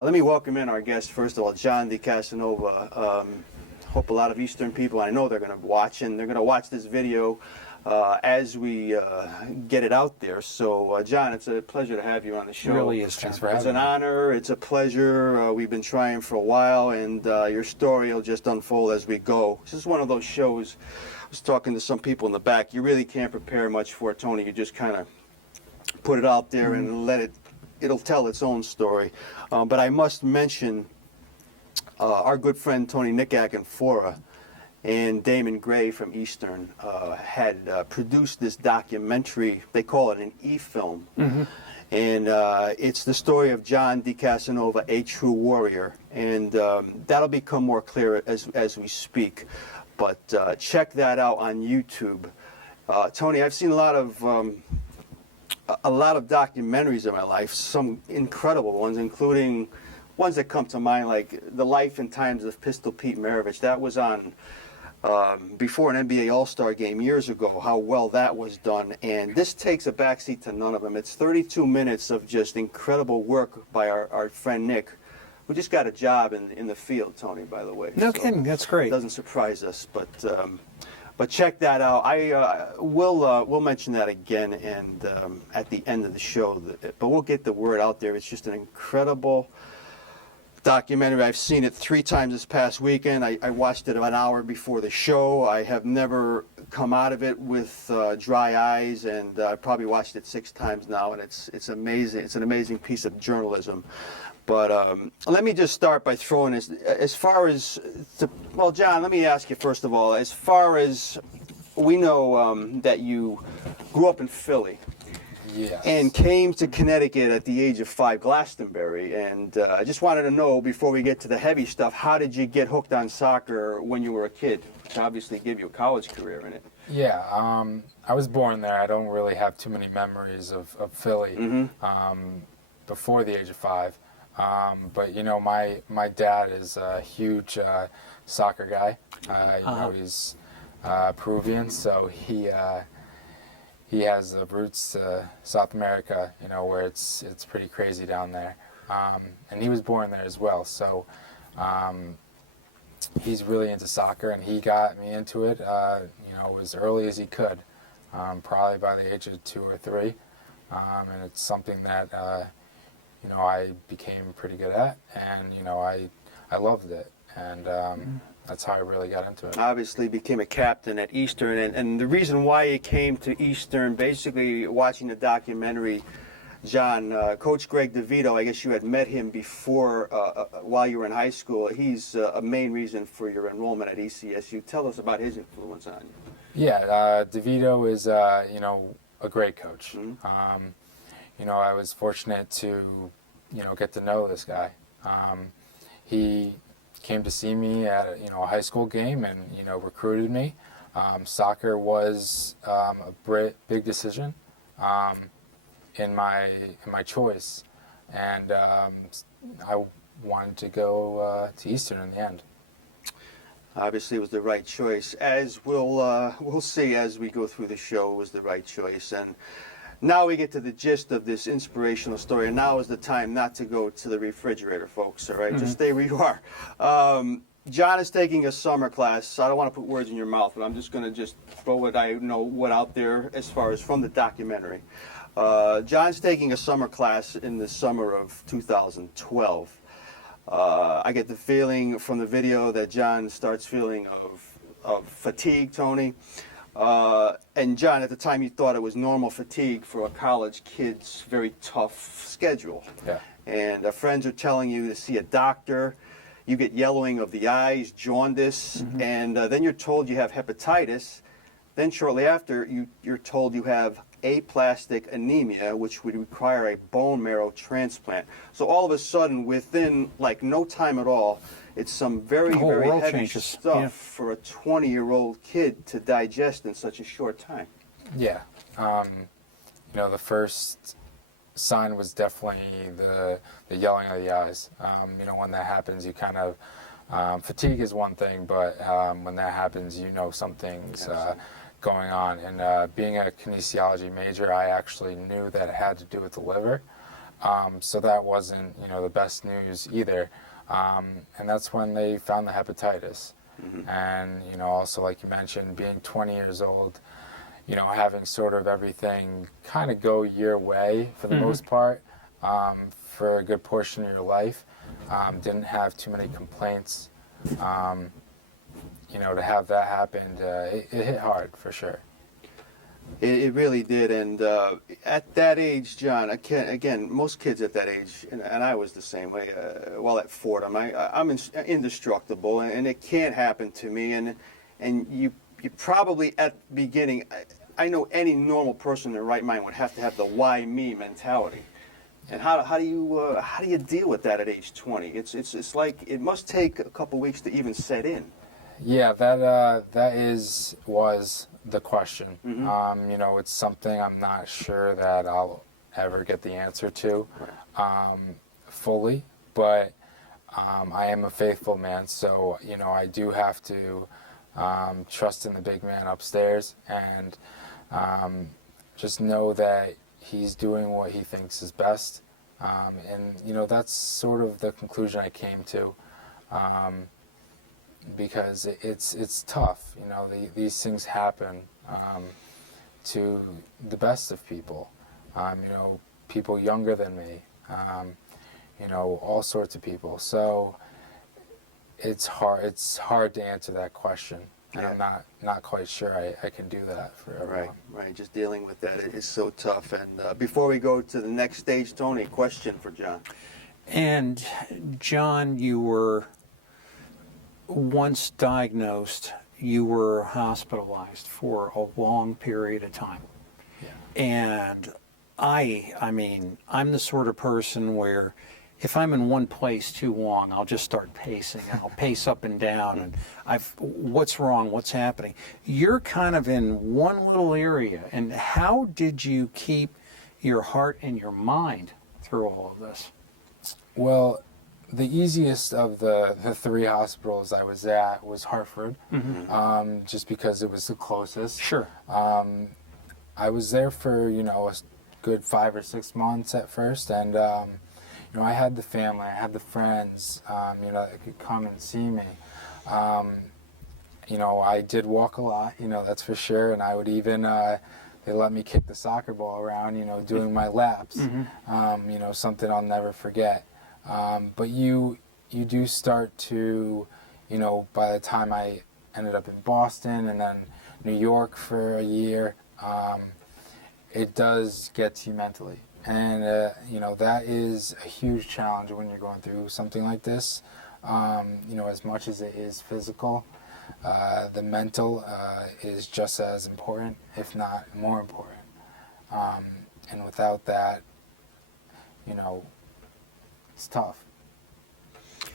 Let me welcome in our guest, first of all, John DeCasanova. Hope a lot of Eastern people, I know they're going to watch, and they're going to watch this video as we get it out there. So, John, it's a pleasure to have you on the show. It really is. Thanks for having me. It's an honor. It's a pleasure. We've been trying for a while, and your story will just unfold as we go. This is one of those shows. I was talking to some people in the back. You really can't prepare much for it, Tony. You just kind of put it out there and let it. It'll tell its own story. But I must mention our good friend Tony Nick-Akinfora and Damon Gray from Eastern had produced this documentary. They call it an e-film. And it's the story of John DeCasanova, a true warrior. And that'll become more clear as we speak. But check that out on YouTube. Tony, I've seen a lot of documentaries in my life, some incredible ones, including ones that come to mind, like The Life and Times of Pistol Pete Maravich. That was on before an NBA All-Star game years ago, how well that was done. And this takes a backseat to none of them. It's 32 minutes of just incredible work by our friend Nick, who just got a job in the field, Tony, by the way. No kidding, that's great. Doesn't surprise us, but check that out. We'll mention that again and at the end of the show. But we'll get the word out there. It's just an incredible documentary. I've seen it 3 times this past weekend. I watched it an hour before the show. I have never come out of it with dry eyes, and I probably watched it 6 times now. And it's amazing. It's an amazing piece of journalism. But let me just start by throwing this, as far as, well, John, let me ask you first of all, as far as we know that you grew up in Philly. Yes. And came to Connecticut at the age of 5, Glastonbury. And I just wanted to know, before we get to the heavy stuff, how did you get hooked on soccer when you were a kid, which obviously gave you a college career in it? Yeah, I was born there. I don't really have too many memories of Philly before the age of 5. But, you know, my dad is a huge soccer guy. You know, he's Peruvian, so he has roots to South America, you know, where it's pretty crazy down there. And he was born there as well, so he's really into soccer, and he got me into it, you know, as early as he could, probably by the age of 2 or 3. And it's something that you know, I became pretty good at, and, you know, I loved it, and that's how I really got into it. Obviously became a captain at Eastern, and the reason why you came to Eastern, basically watching the documentary, John, Coach Greg DeVito, I guess you had met him before, while you were in high school. He's a main reason for your enrollment at ECSU. Tell us about his influence on you. Yeah, DeVito is, you know, a great coach. You know, I was fortunate to, you know, get to know this guy. He came to see me at, you know, a high school game and, you know, recruited me. Soccer was a big decision in my choice, and I wanted to go to Eastern in the end. Obviously, it was the right choice. As we'll see as we go through the show, it was the right choice. And now we get to the gist of this inspirational story, and now is the time not to go to the refrigerator, folks, all right? Just stay where you are. John is taking a summer class. I don't want to put words in your mouth, but I'm just going to throw what I know out there as far as from the documentary. John's taking a summer class in the summer of 2012. I get the feeling from the video that John starts feeling of fatigue, Tony. And John, at the time, you thought it was normal fatigue for a college kid's very tough schedule. Yeah. And friends are telling you to see a doctor. You get yellowing of the eyes, jaundice, and then you're told you have hepatitis. Then shortly after, you're told you have aplastic anemia, which would require a bone marrow transplant. So all of a sudden, within like no time at all, it's some very, very heavy stuff for a 20-year-old kid to digest in such a short time. Yeah. You know, the first sign was definitely the yelling of the eyes. You know, when that happens, you kind of, fatigue is one thing, but when that happens, you know something's going on. And being a kinesiology major, I actually knew that it had to do with the liver. So that wasn't, the best news either. And that's when they found the hepatitis. And, also like you mentioned, being 20 years old, having sort of everything kind of go your way for the most part, for a good portion of your life. Didn't have too many complaints. To have that happen, it hit hard for sure. It really did, and at that age, John, again, most kids at that age, and I was the same way. While at Fordham, I'm indestructible, and it can't happen to me. And you probably at the beginning, I know any normal person in their right mind would have to have the "why me" mentality. And how do you deal with that at age 20? It's like it must take a couple weeks to even set in. Yeah, that was the question. It's something I'm not sure that I'll ever get the answer to fully, but I am a faithful man, so I do have to trust in the big man upstairs and just know that he's doing what he thinks is best, and that's sort of the conclusion I came to. Because it's tough, these things happen to the best of people, people younger than me, all sorts of people. So it's hard to answer that question, and Yeah. I'm not quite sure I can do that for everyone. Right. Just dealing with that is so tough. And before we go to the next stage, Tony, question for John. And John, you were once diagnosed, you were hospitalized for a long period of time. Yeah. And I mean, I'm the sort of person where if I'm in one place too long, I'll just start pacing, and I'll pace up and down, and what's wrong, what's happening? You're kind of in one little area, and how did you keep your heart and your mind through all of this? Well, the easiest of the three hospitals I was at was Hartford, just because it was the closest. Sure. I was there for, a good 5 or 6 months at first, and, I had the family, I had the friends, that could come and see me. I did walk a lot, that's for sure, and I would even, they let me kick the soccer ball around, doing my laps, something I'll never forget. But you do start to, by the time I ended up in Boston and then New York for a year, it does get to you mentally. And, that is a huge challenge when you're going through something like this. As much as it is physical, the mental is just as important, if not more important. And without that, it's tough.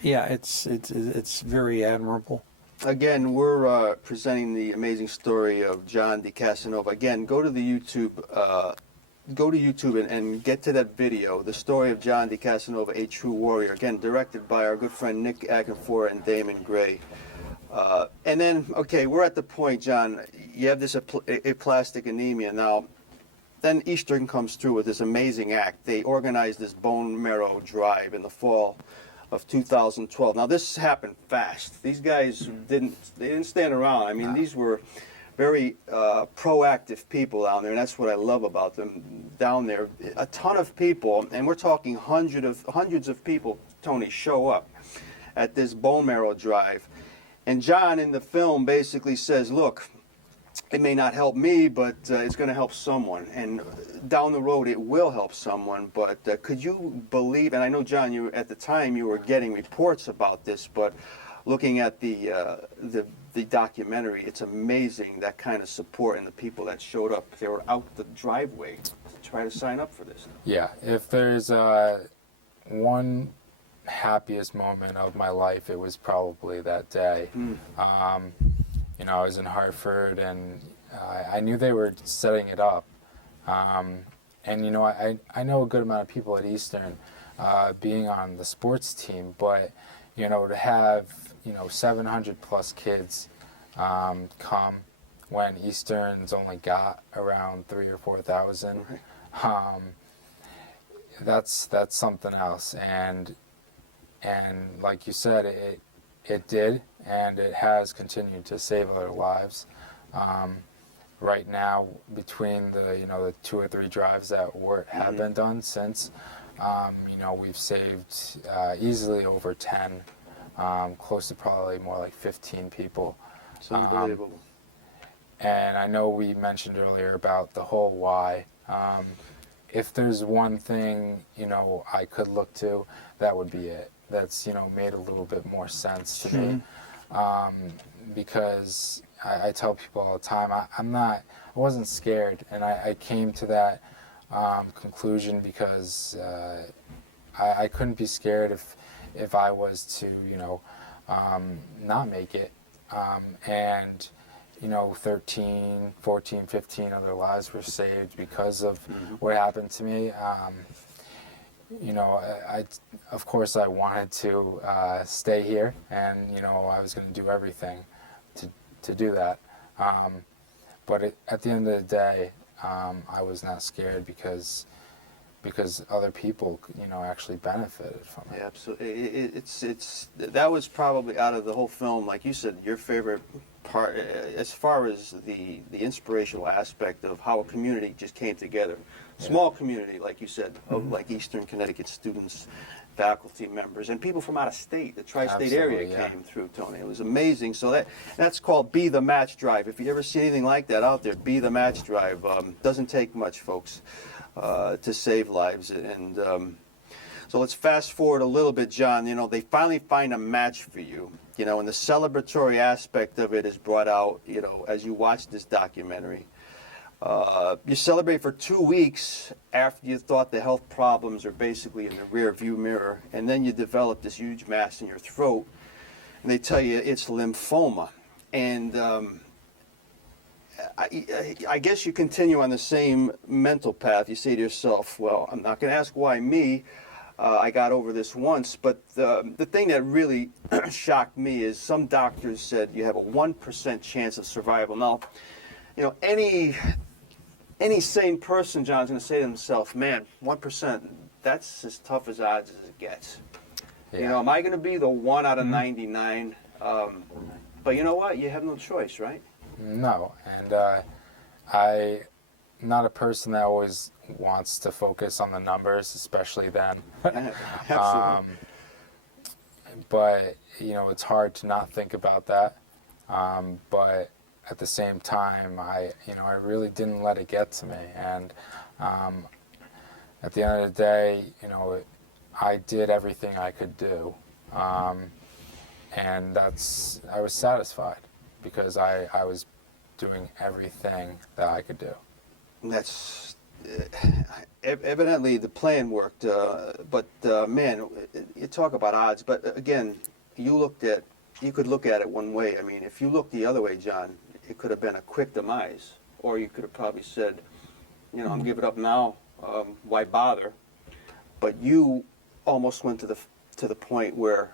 Yeah, it's very admirable. Again, we're presenting the amazing story of John DeCasanova. Again, go to the YouTube. Go to YouTube and get to that video, the story of John DeCasanova, a true warrior. Again, directed by our good friend Nick Akinfor and Damon Gray. And then, okay, we're at the point, John. You have this aplastic anemia now. Then Eastern comes through with this amazing act. They organized this bone marrow drive in the fall of 2012. Now this happened fast. These guys didn't stand around. I mean, these were very proactive people down there, and that's what I love about them down there. A ton of people, and we're talking hundreds of people, Tony, show up at this bone marrow drive. And John in the film basically says, look, it may not help me, but it's going to help someone. And down the road, it will help someone. But could you believe, and I know, John, you at the time you were getting reports about this, but looking at the documentary, it's amazing that kind of support and the people that showed up. They were out the driveway to try to sign up for this. Yeah, if there's one happiest moment of my life, it was probably that day. I was in Hartford, and I knew they were setting it up. And, I know a good amount of people at Eastern being on the sports team, but, to have, 700 plus kids come when Eastern's only got around 3,000 or 4,000. that's something else. And like you said, it did, and it has continued to save other lives. Right now, between the 2 or 3 drives that have been done since, we've saved easily over 10, close to probably more like 15 people. It's unbelievable. And I know we mentioned earlier about the whole why. If there's one thing, I could look to, that would be it. That's, made a little bit more sense to me. Because I tell people all the time, I wasn't scared. And I came to that conclusion because I couldn't be scared if I was to, not make it. And 13, 14, 15 other lives were saved because of what happened to me. Of course I wanted to stay here, and I was going to do everything to do that. But at the end of the day, I was not scared because other people, actually benefited from it. Yeah, absolutely. That was probably, out of the whole film, like you said, your favorite part, as far as the inspirational aspect of how a community just came together. Small community, like you said, of like Eastern Connecticut students, faculty members, and people from out of state. The tri-state area came through, Tony. It was amazing. So that's called Be the Match Drive. If you ever see anything like that out there, Be the Match Drive. Doesn't take much, folks, to save lives. And so let's fast forward a little bit, John. They finally find a match for you. And the celebratory aspect of it is brought out, as you watch this documentary. You celebrate for 2 weeks after you thought the health problems are basically in the rear view mirror, and then you develop this huge mass in your throat, and they tell you it's lymphoma. And I guess you continue on the same mental path. You say to yourself, well, I'm not going to ask why me. I got over this once. But the thing that really shocked me is some doctors said you have a 1% chance of survival. Now, any sane person, John's going to say to himself, man, 1%, that's as tough as odds as it gets. Yeah. Am I going to be the 1 out of 99? But you know what? You have no choice, right? No. And I'm not a person that always wants to focus on the numbers, especially then. Absolutely. But, it's hard to not think about that. But at the same time, I really didn't let it get to me. And at the end of the day, I did everything I could do. And I was satisfied because I was doing everything that I could do. And that's evidently the plan worked. But man, you talk about odds. But again, you could look at it one way. I mean, if you look the other way, John, it could have been a quick demise, or you could have probably said, I'm giving up now. Why bother? But you almost went to the point where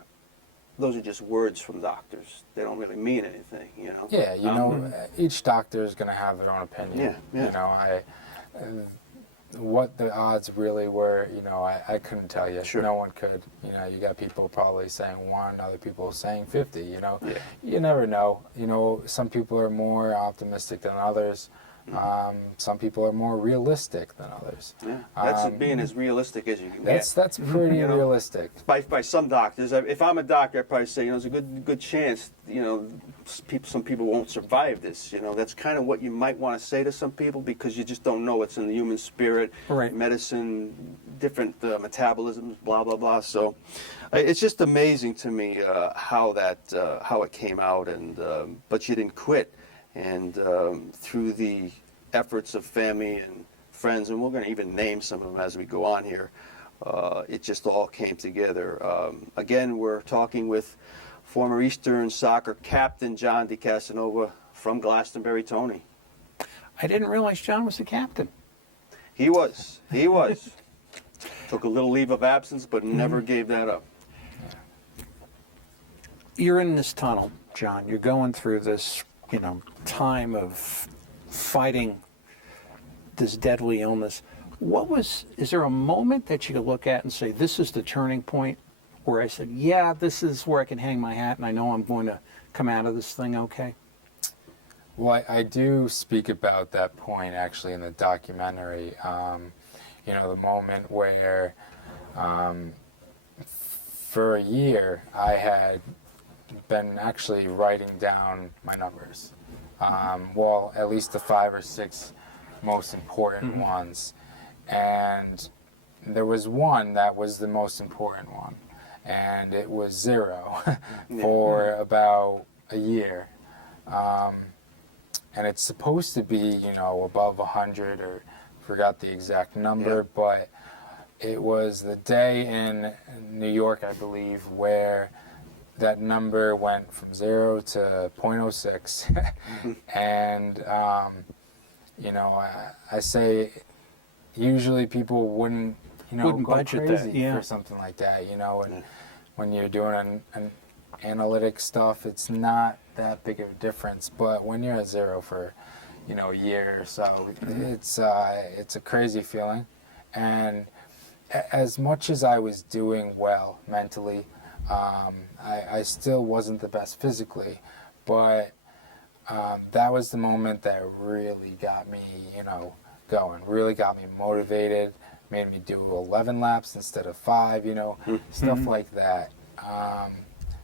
those are just words from doctors. They don't really mean anything, Yeah, each doctor is going to have their own opinion. Yeah. What the odds really were, I couldn't tell you. Sure. No one could. You got people probably saying 1, other people saying 50, Yeah. You never know. Some people are more optimistic than others. Some people are more realistic than others. Yeah. That's being as realistic as you can get. That's pretty realistic. By some doctors. If I'm a doctor, I'd probably say, there's a good chance, some people won't survive this. That's kind of what you might want to say to some people, because you just don't know what's in the human spirit, Right. Medicine, different metabolisms, blah blah blah. So it's just amazing to me how it came out, and but you didn't quit. And through the efforts of family and friends, and we're going to even name some of them as we go on here, it just all came together. Again, we're talking with former Eastern soccer captain John DeCasanova from Glastonbury. Tony. I didn't realize John was the captain. He was. Took a little leave of absence, but never gave that up. You're in this tunnel, John. You're going through this time of fighting this deadly illness. Is there a moment that you could look at and say, this is the turning point where I said, yeah, this is where I can hang my hat and I know I'm going to come out of this thing okay? Well, I do speak about that point actually in the documentary. The moment where for a year I had been actually writing down my numbers. Well, at least the 5 or 6 most important ones. And there was one that was the most important one, and it was 0 for about a year. And it's supposed to be, above 100, or forgot the exact number, but it was the day in New York, I believe, where that number went from 0 to 0.06. And, I say usually people wouldn't go budget crazy that, for something like that, and when you're doing an analytic stuff, it's not that big of a difference. But when you're at 0 for, a year or so, it's a crazy feeling. And as much as I was doing well mentally, I still wasn't the best physically, but that was the moment that really got me, going, really got me motivated, made me do 11 laps instead of 5, stuff like that.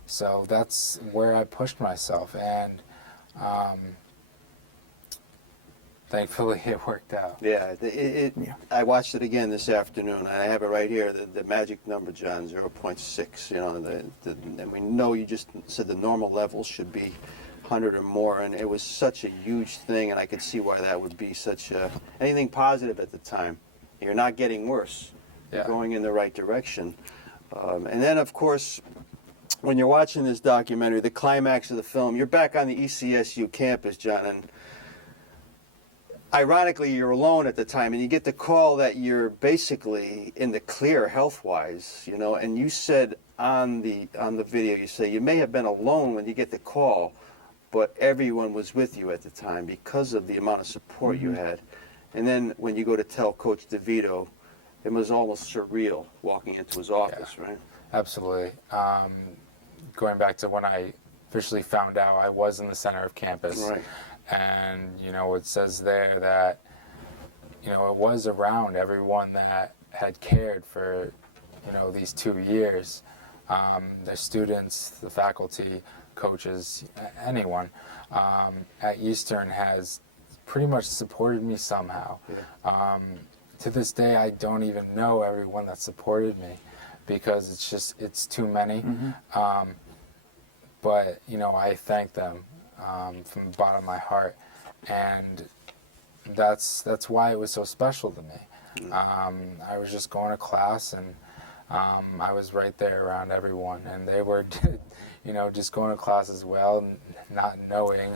So that's where I pushed myself, and thankfully it worked out. Yeah, I watched it again this afternoon, and I have it right here, the magic number, John, 0.6, and we know you just said the normal level should be 100 or more, and it was such a huge thing, and I could see why that would be anything positive at the time. You're not getting worse. You're going in the right direction. And then, of course, when you're watching this documentary, the climax of the film, you're back on the ECSU campus, John, and ironically, you're alone at the time, and you get the call that you're basically in the clear health-wise, and you said on the video, you say you may have been alone when you get the call, but everyone was with you at the time because of the amount of support you had. And then when you go to tell Coach DeVito, it was almost surreal walking into his office, right? Absolutely. Going back to when I officially found out I was in the center of campus, right. And it says there that it was around everyone that had cared for these 2 years, the students, the faculty, coaches, anyone at Eastern has pretty much supported me somehow. To this day, I don't even know everyone that supported me because it's too many. But I thank them from the bottom of my heart, and that's why it was so special to me. I was just going to class, and I was right there around everyone, and they were just going to class as well, not knowing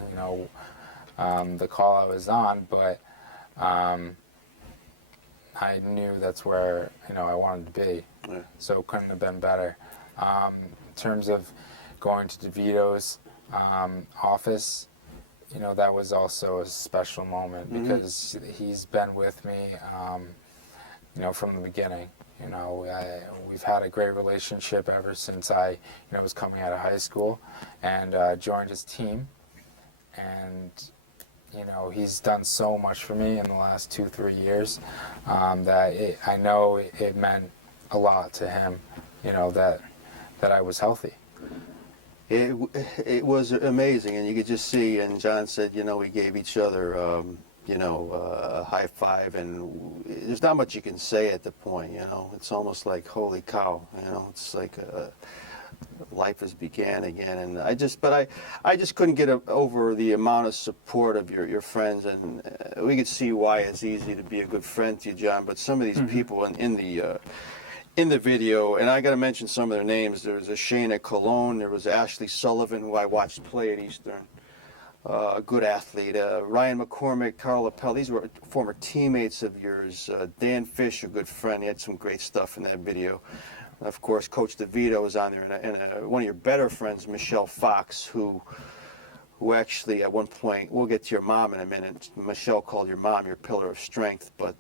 the call I was on, but I knew that's where I wanted to be. So it couldn't have been better. In terms of going to DeVito's office, that was also a special moment because he's been with me, from the beginning. We've had a great relationship ever since I, was coming out of high school and joined his team. And, he's done so much for me in the last 2-3 years that I know it meant a lot to him, that I was healthy. It was amazing, and you could just see, and John said, we gave each other, a high five, and there's not much you can say at the point, It's almost like, holy cow, it's like life has began again, and I just couldn't get over the amount of support of your friends, and we could see why it's easy to be a good friend to you, John, but some of these people in the video, and I got to mention some of their names. There was a Shayna Colon, there was Ashley Sullivan, who I watched play at Eastern, a good athlete. Ryan McCormick, Carl Appel, these were former teammates of yours. Dan Fish, a good friend, he had some great stuff in that video. Of course, Coach DeVito was on there, and one of your better friends, Michelle Fox, who who actually at one point, we'll get to your mom in a minute. Michelle called your mom your pillar of strength, but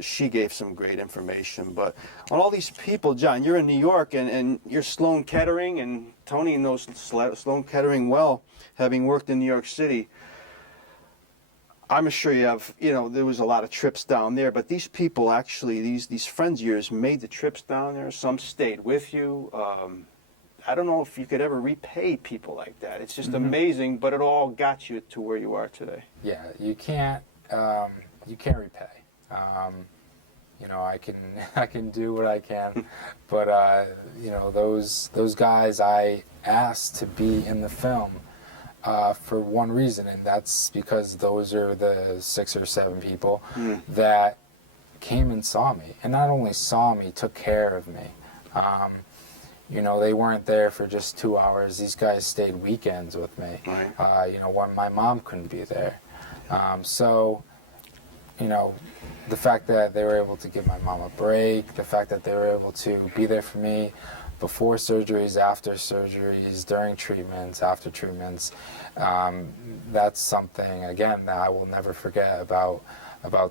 she gave some great information. But on all these people, John, you're in New York and you're Sloan Kettering, and Tony knows Sloan Kettering well, having worked in New York City. I'm sure you have, there was a lot of trips down there, but these people actually, these friends of yours made the trips down there. Some stayed with you. I don't know if you could ever repay people like that. It's just amazing, but it all got you to where you are today. Yeah, you can't repay. I can do what I can, but those guys I asked to be in the film for one reason, and that's because those are the 6 or 7 people that came and saw me, and not only saw me, took care of me. They weren't there for just 2 hours. These guys stayed weekends with me. Right. When my mom couldn't be there. The fact that they were able to give my mom a break, the fact that they were able to be there for me before surgeries, after surgeries, during treatments, after treatments, that's something, again, that I will never forget about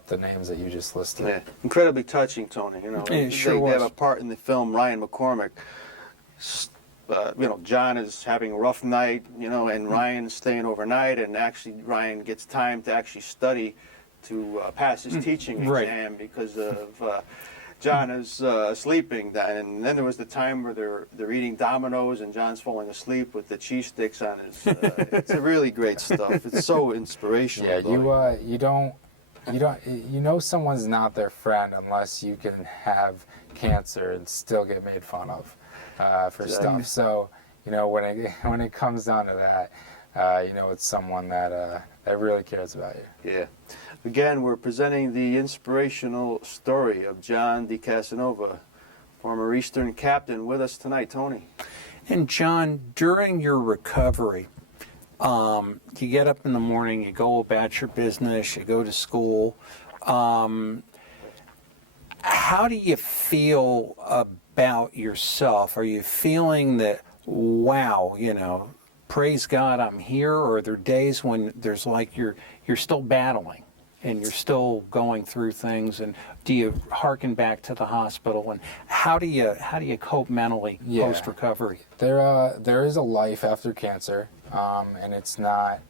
the names that you just listed. Yeah, incredibly touching, Tony. It sure they have was. a part in the film, Ryan McCormick. John is having a rough night, and Ryan's staying overnight, and actually Ryan gets time to actually study to pass his teaching Right. exam because of John is sleeping. And then there was the time where they're eating Dominoes and John's falling asleep with the cheese sticks on his. It's a really great stuff. It's so inspirational. Yeah, you know someone's not their friend unless you can have cancer and still get made fun of for stuff. So when it comes down to that, it's someone that really cares about you. Yeah. Again, we're presenting the inspirational story of John DeCasanova, former Eastern captain, with us tonight. Tony. And John, during your recovery, you get up in the morning, you go about your business, you go to school. How do you feel about yourself? Are you feeling that, wow, praise God, I'm here? Or are there days when there's like you're still battling and you're still going through things? And do you hearken back to the hospital? And how do you cope mentally post recovery? There is a life after cancer, and it's not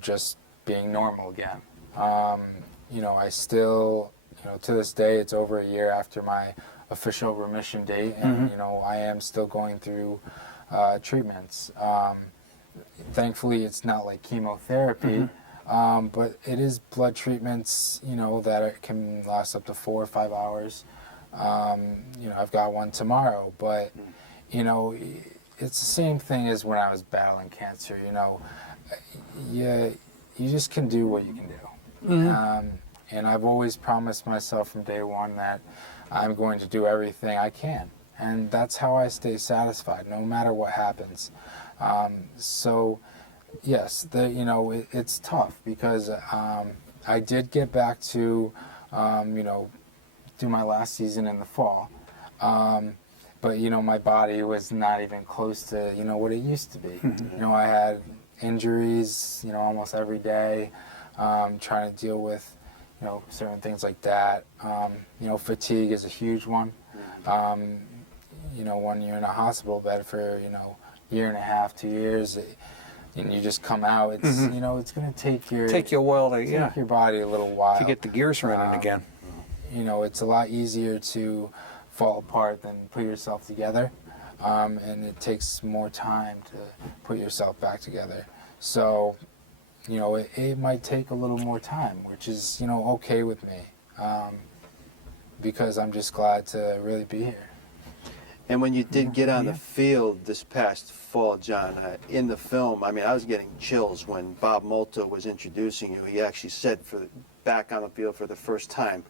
just being normal again. I still, to this day, it's over a year after my official remission date, and I am still going through treatments. Thankfully, it's not like chemotherapy, but it is blood treatments, that can last up to 4 or 5 hours. I've got one tomorrow, but it's the same thing as when I was battling cancer. You just can do what you can do. And I've always promised myself from day one that I'm going to do everything I can. And that's how I stay satisfied, no matter what happens. So, yes, it's tough because I did get back to, do my last season in the fall. But, my body was not even close to, what it used to be. I had injuries, almost every day, trying to deal with, certain things like that. Fatigue is a huge one. When you're in a hospital bed for, year and a half, 2 years, and you just come out, it's, it's going to take you a while to your body a little while to get the gears running again. It's a lot easier to fall apart than put yourself together, and it takes more time to put yourself back together. So, it might take a little more time, which is, okay with me, because I'm just glad to really be here. And when you did get on the field this past fall, John, in the film, I was getting chills when Bob Molto was introducing you. He actually said back on the field for the first time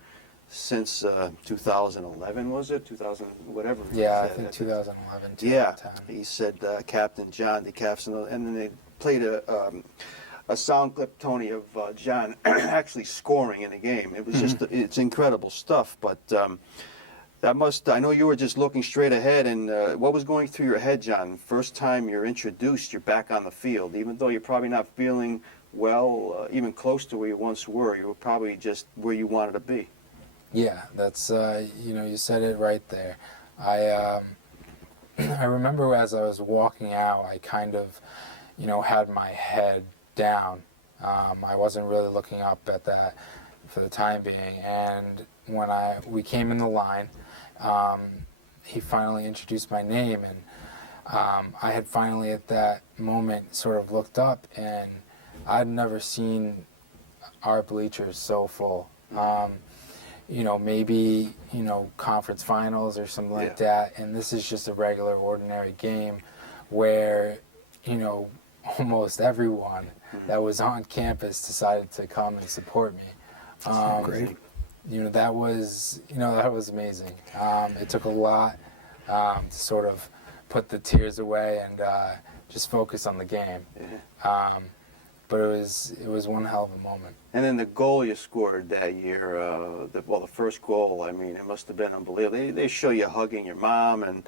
since 2011, was it? 2000, whatever. Yeah, I think 2011. Yeah, he said Captain John DeCasanova, and then they played a sound clip, Tony, of John actually scoring in a game. It was just, it's incredible stuff. But I know you were just looking straight ahead, and what was going through your head, John? First time you're introduced, you're back on the field. Even though you're probably not feeling well, even close to where you once were, you were probably just where you wanted to be. Yeah, that's, you said it right there. I I remember as I was walking out, I kind of, had my head down. I wasn't really looking up at that for the time being. And when we came in the line, he finally introduced my name, and I had finally at that moment sort of looked up, and I'd never seen our bleachers so full. Maybe, conference finals or something like that. And this is just a regular, ordinary game where, almost everyone that was on campus decided to come and support me. Great. That was amazing. It took a lot to sort of put the tears away and just focus on the game. Yeah. But it was one hell of a moment. And then the goal you scored that year, the first goal, I mean, it must have been unbelievable. They show you hugging your mom, and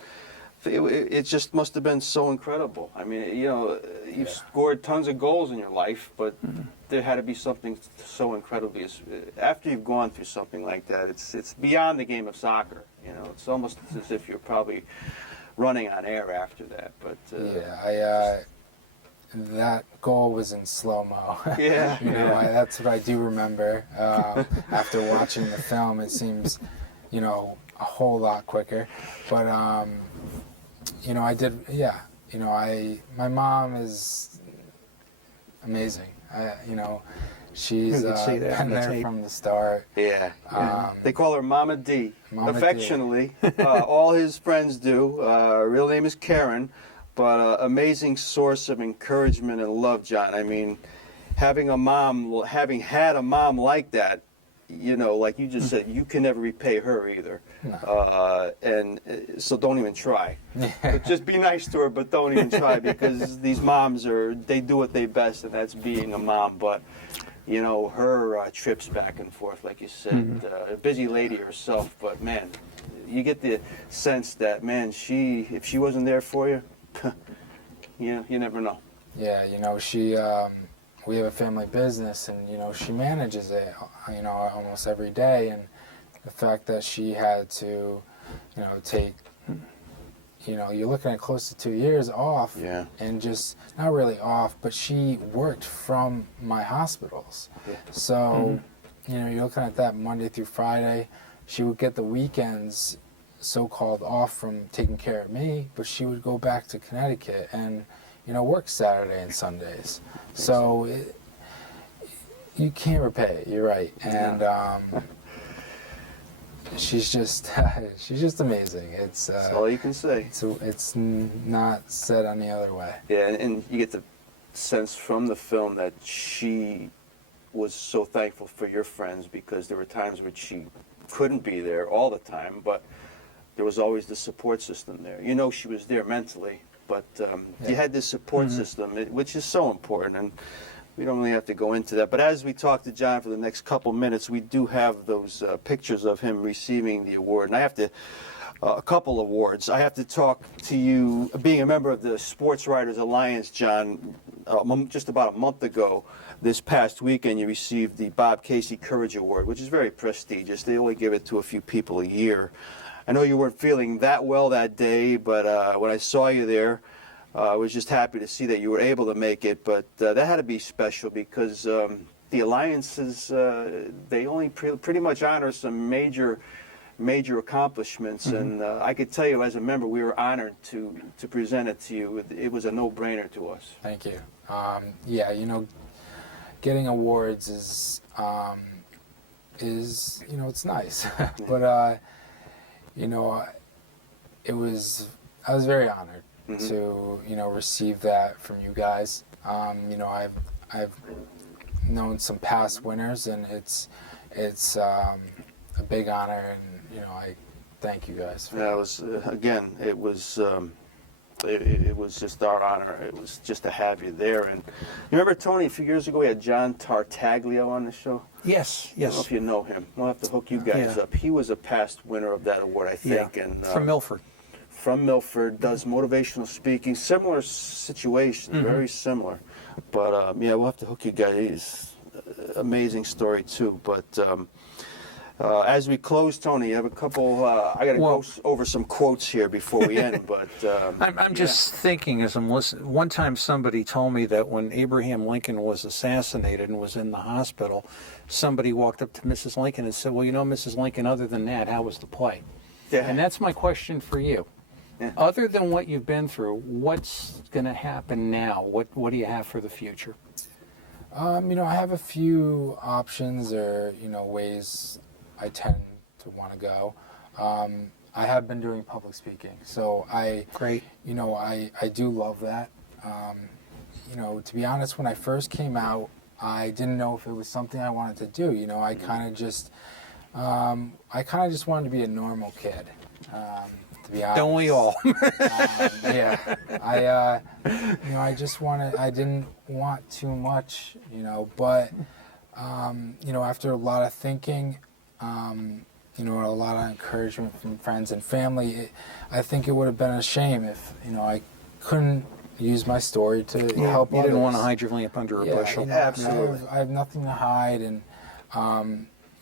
it just must have been so incredible. I mean, you've scored tons of goals in your life, but there had to be something so incredibly. After you've gone through something like that, it's beyond the game of soccer. It's almost as if you're probably running on air after that. But that goal was in slow-mo. Yeah. That's what I do remember. After watching the film, it seems, a whole lot quicker. But, I did, my mom is amazing. She's been there from the start. Yeah. They call her Mama D, Mama affectionately. All his friends do. Her real name is Karen. But amazing source of encouragement and love, John. I mean, having had a mom like that, like you just said, you can never repay her either. No. And so don't even try. But just be nice to her, but don't even try, because these moms they do what they best, and that's being a mom. But her trips back and forth, like you said, a busy lady herself. But man, you get the sense that if she wasn't there for you. You never know. Yeah, we have a family business, and she manages it, almost every day. And the fact that she had to, take, you're looking at close to 2 years off, and just not really off, but she worked from my hospitals. Yeah. So, you're looking at that Monday through Friday. She would get the weekends so-called off from taking care of me, but she would go back to Connecticut and work Saturday and Sundays. So you can't repay it. You're right, and she's just amazing. That's all you can say. It's not said any other way. Yeah, and you get the sense from the film that she was so thankful for your friends, because there were times when she couldn't be there all the time, but there was always the support system there. She was there mentally, but you had this support system, which is so important, and we don't really have to go into that. But as we talk to John for the next couple minutes, we do have those pictures of him receiving the award, and I have to, a couple awards. I have to talk to you, being a member of the Sports Writers Alliance, John, just about a month ago. This past weekend, you received the Bob Casey Courage Award, which is very prestigious. They only give it to a few people a year. I know you weren't feeling that well that day, but when I saw you there, I was just happy to see that you were able to make it. But that had to be special, because the alliances, they only pretty much honor some major accomplishments. And I could tell you, as a member, we were honored to present it to you. It was a no-brainer to us. Thank you. Getting awards is it's nice, but I was very honored to receive that from you guys. I've known some past winners, and it's a big honor, and I thank you guys. That was it was It was just our honor. It was just to have you there. And you remember, Tony, a few years ago we had John Tartaglio on the show? Yes, I don't know yes. if you know him. We'll have to hook you guys Yeah. up. He was a past winner of that award, I think. Yeah. And From Milford. From Milford, does motivational speaking. Similar situation, very similar. But yeah, we'll have to hook you guys. Amazing story too. But as we close, Tony, you have a couple. I got to go over some quotes here before we end. But I'm just thinking as I'm listening. One time somebody told me that when Abraham Lincoln was assassinated and was in the hospital, somebody walked up to Mrs. Lincoln and said, well, you know, Mrs. Lincoln, other than that, how was the play? Yeah. And that's my question for you. Yeah. Other than what you've been through, what's going to happen now? What do you have for the future? You know, I have a few options or, you know, ways I tend to want to go. I have been doing public speaking, so Great. you know, I do love that. You know, to be honest, when I first came out, I didn't know if it was something I wanted to do. You know, I kind of just wanted to be a normal kid. To be honest. Don't we all? Yeah, you know, I didn't want too much, you know, but, you know, after a lot of thinking, you know, a lot of encouragement from friends and family, I think it would have been a shame if, you know, I couldn't use my story to help You others. didn't want to hide your lamp under a bushel. You know, Absolutely. I have nothing to hide, and,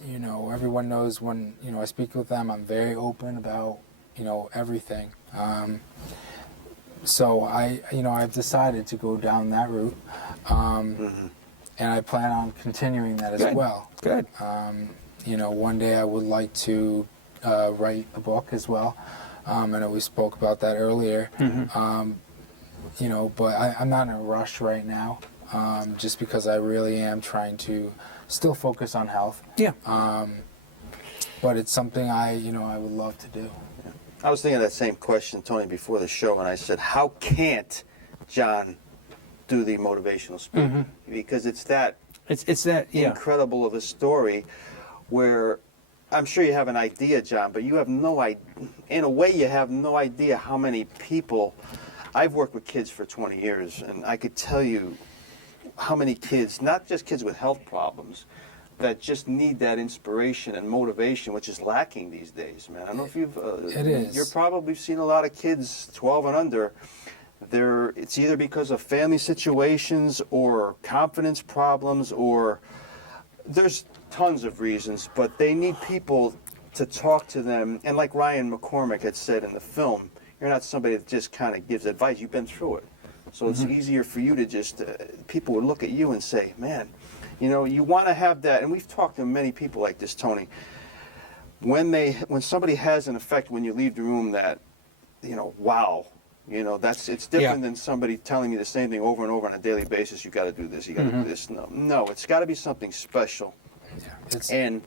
you know, everyone knows when, you know, I speak with them, I'm very open about, you know, everything. So you know, I've decided to go down that route, and I plan on continuing that as well. Good. You know, one day I would like to write a book as well. I know we spoke about that earlier. You know, but I'm not in a rush right now, just because I really am trying to still focus on health. Yeah. But it's something you know, I would love to do. I was thinking of that same question, Tony, before the show, and I said, how can't John do the motivational speaking? Because it's that It's that, yeah. incredible of a story where I'm sure you have an idea, John, but you have no idea. In a way, you have no idea how many people. I've worked with kids for 20 years, and I could tell you how many kids, not just kids with health problems, that just need that inspiration and motivation, which is lacking these days, man. I don't know if you've... It is. You're probably seen a lot of kids 12 and under. It's either because of family situations or confidence problems, or there's tons of reasons, but they need people to talk to them. And like Ryan McCormick had said in the film, you're not somebody that just kind of gives advice. You've been through it. So it's easier for you to just... people would look at you and say, man, you know, you want to have that, and we've talked to many people like this, Tony. When somebody has an effect when you leave the room that, you know, wow, you know, it's different than somebody telling me the same thing over and over on a daily basis. You got to do this, you got to do this. No, it's got to be something special. Yeah. And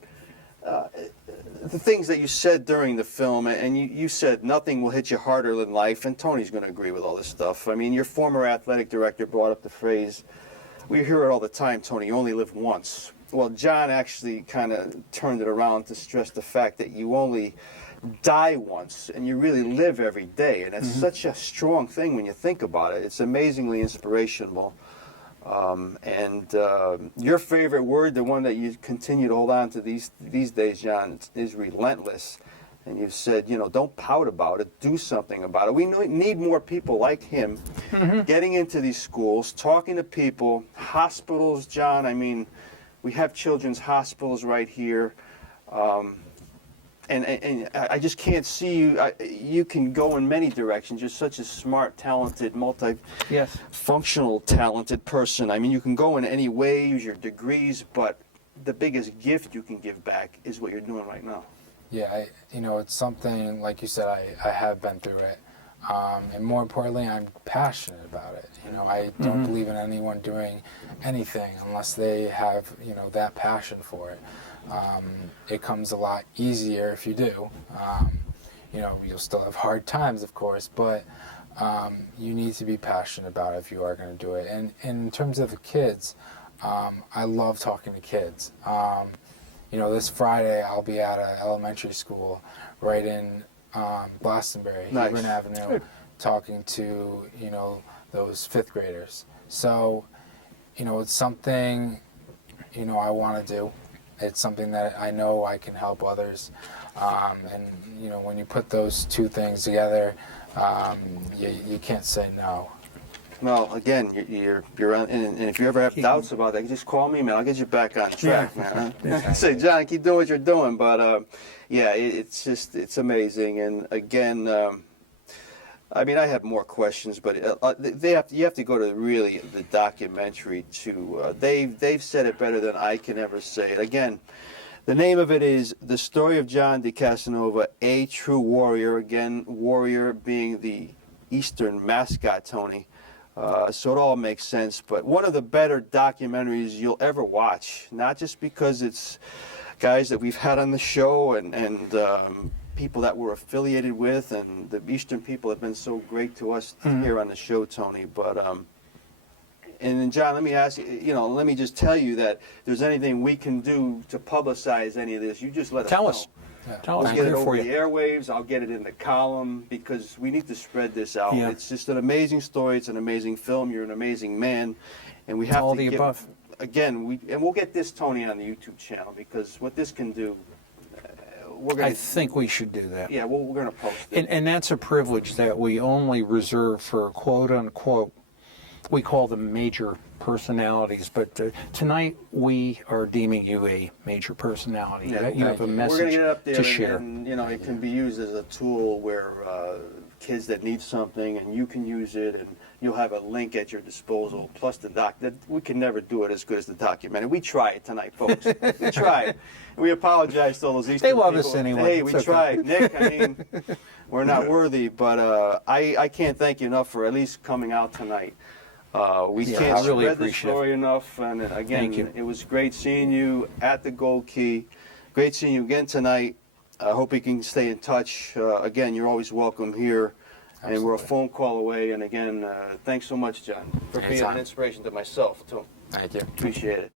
the things that you said during the film, and you said nothing will hit you harder than life, and Tony's going to agree with all this stuff. I mean, your former athletic director brought up the phrase. We hear it all the time, Tony, you only live once. Well, John actually kind of turned it around to stress the fact that you only die once and you really live every day. And it's such a strong thing when you think about it. It's amazingly inspirational. And your favorite word, the one that you continue to hold on to these days, John, is relentless. And you said, you know, don't pout about it, do something about it. We need more people like him getting into these schools, talking to people, hospitals, John. I mean, we have children's hospitals right here. And I just can't see you. You can go in many directions. You're such a smart, talented, functional, talented person. I mean, you can go in any way, use your degrees, but the biggest gift you can give back is what you're doing right now. Yeah, you know, it's something, like you said, I have been through it. And more importantly, I'm passionate about it. You know, I don't believe in anyone doing anything unless they have, you know, that passion for it. It comes a lot easier if you do. You know, you'll still have hard times, of course, but you need to be passionate about it if you are going to do it. And in terms of the kids, I love talking to kids. You know, this Friday I'll be at an elementary school right in Glastonbury, Nice. Hebron Avenue, talking to, those fifth graders. So, it's something, I want to do. It's something that I know I can help others. And, when you put those two things together, you can't say no. Well, again, you're on, and if you ever have doubts about that, just call me, man. I'll get you back on track, man. Say, John, keep doing what you're doing. But it's amazing. And again, I mean, I have more questions, but you have to go to really the documentary too. They've said it better than I can ever say it. Again, the name of it is The Story of John DeCasanova, A True Warrior. Again, warrior being the Eastern mascot, Tony. So it all makes sense. But one of the better documentaries you'll ever watch, not just because it's guys that we've had on the show and people that we're affiliated with, and the Eastern people have been so great to us here on the show, Tony. But and then, John, let me ask you, let me just tell you that if there's anything we can do to publicize any of this, you just let us know. Tell us. Yeah. Tell us. I'll get it Here over for the you. airwaves. I'll get it in the column because we need to spread this out. Yeah. It's just an amazing story. It's an amazing film. You're an amazing man, and we have All to the get, above. Again, we'll get this, Tony, on the YouTube channel because what this can do, we're going I to. think we should do that. Yeah, we're going to post it. And that's a privilege that we only reserve for quote unquote, we call them major personalities, but tonight we are deeming you a major personality. Yeah, You have a we're going message to get it up there, to share. and it can be used as a tool where kids that need something, and you can use it, and you'll have a link at your disposal. Plus the doc, that we can never do it as good as the documentary. We try it tonight, folks. We tried. We apologize to all those Eastern They love people. us anyway. Hey, It's we okay. tried, Nick. I mean, we're not worthy, but I can't thank you enough for at least coming out tonight. We Yeah, can't I really spread the appreciate it. story enough, and again, Thank you. it was great seeing you at the Gold Key. Great seeing you again tonight. I hope we can stay in touch. Again, you're always welcome here, and we're a Absolutely. phone call away. And again, thanks so much, John, for being Anytime. an inspiration to myself too. Thank you. Appreciate it.